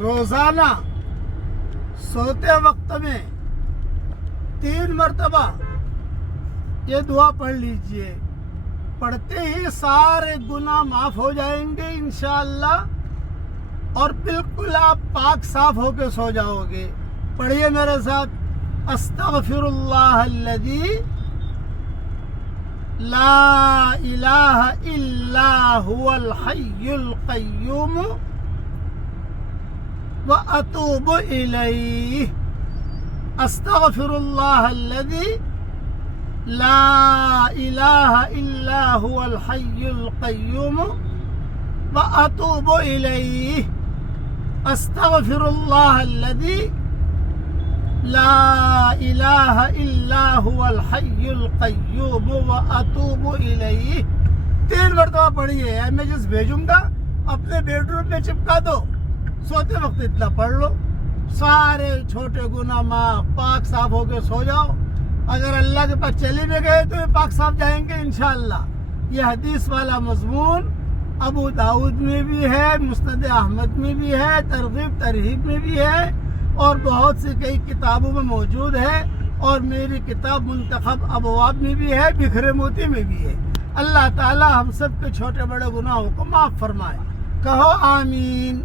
روزانہ سوتے وقت میں 3 مرتبہ یہ دعا پڑھ لیجئے. پڑھتے ہی سارے گناہ معاف ہو جائیں گے انشاءاللہ، اور بالکل آپ پاک صاف ہو کے سو جاؤ گے. پڑھیے میرے ساتھ. استغفر اللہ الذی لا الہ الا هو الحی القیوم واتوب الیہ. استغفر اللہ الذی لا الہ الا هو الحی القیوم واتوب الیہ. استغفر اللہ الذی لا الہ الا هو الحی القیوم واتوب الیہ. 3 مرتبہ پڑھیے. امیجز بھیجوں گا، اپنے بیڈ روم میں چپکا دو. سوتے وقت اتنا پڑھ لو، سارے چھوٹے گناہ معاف، پاک صاف ہو کے سو جاؤ. اگر اللہ کے پاس چلے بھی گئے تو یہ پاک صاف جائیں گے انشاءاللہ. یہ حدیث والا مضمون ابو داؤد میں بھی ہے، مسند احمد میں بھی ہے، ترغیب ترہیب میں بھی ہے، اور بہت سی کئی کتابوں میں موجود ہے، اور میری کتاب منتخب ابواب میں بھی ہے، بکھرے موتی میں بھی ہے. اللہ تعالی ہم سب کے چھوٹے بڑے گناہوں کو معاف فرمائے. کہو آمین.